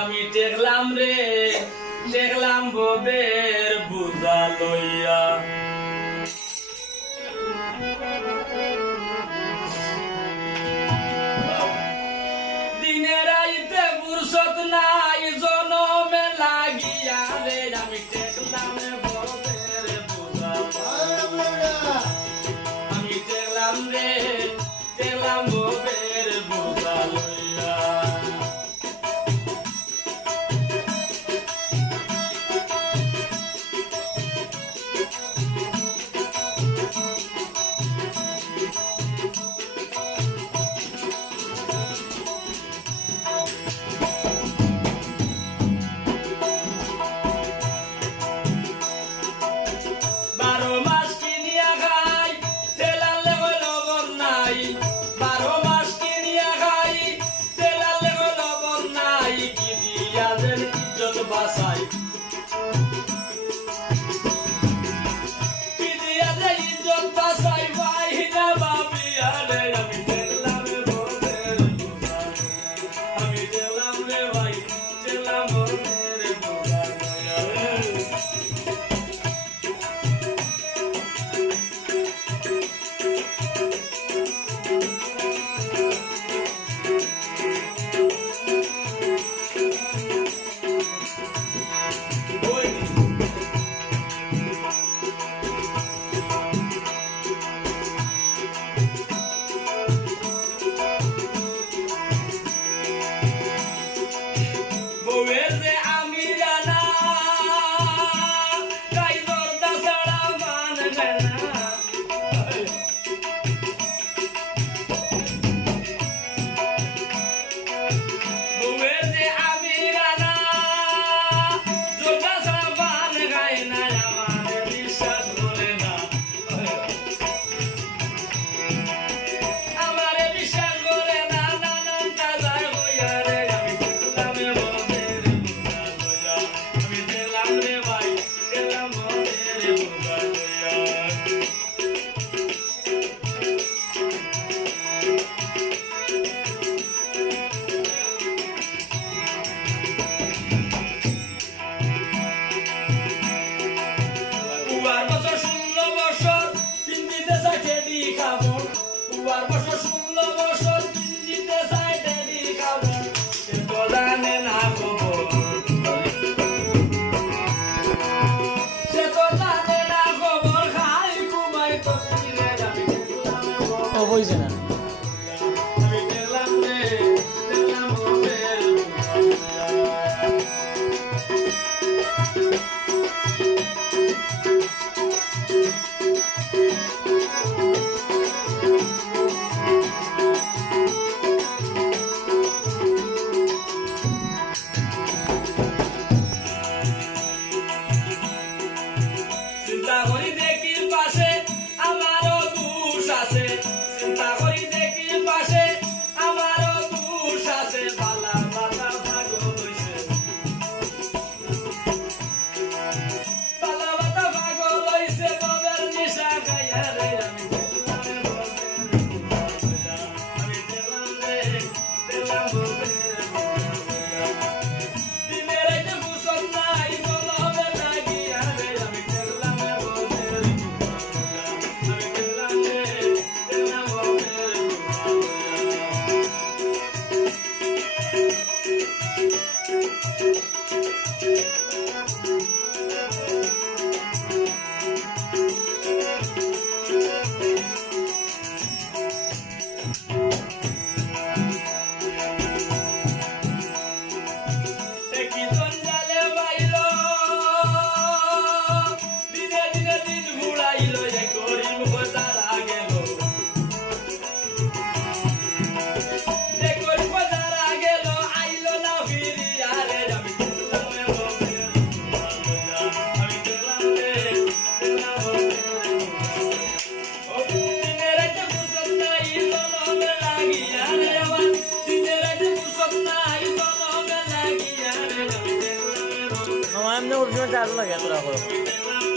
আমি টেকলাম রে টেকলাম ববের বুঝা লইয়া দিনের আইতে ফুরসত নাই জনমে লাগিয়া রে আমি টেকলাম ববের বুঝা আমি টেকলাম রে টেকলাম ববের বুঝা লইয়া হইছে না চিন্তা করি দেখি পাশে আমারও দুষ আছে চিন্তা করি দেখি পাশে আমারও দুষ আছে বালা বালা ভাগল হইছে বালা বালা ভাগল হইছে ববের নিশা খাইয়া রে আমি দেখলাম রে দেখলাম ববের দিনের যে ফুসল নাই বলবে লাগিয়া রে আমি দেখলাম ববের আমি দেখলাম রে দেখলাম ববের কি জঞ্জালে বাইলো দিনে দিনে দিন ঘুরাইলো এ গরিব বাজারা গেল এ গরিব বাজারা গেল আইলো না ফিরিয়া রে আমি দেখলাম ববের আমি দেখলাম রে দেখলাম ববের ও দিনের যে ফুসল নাই জনমে লাগিয়া রে আমার দিনের যে ফুসল নাই জনমে লাগিয়া রে আমি দেখলাম আমার এমনি অরিজিনাল চার্জ লাগে এত রাখো আমি দেখলাম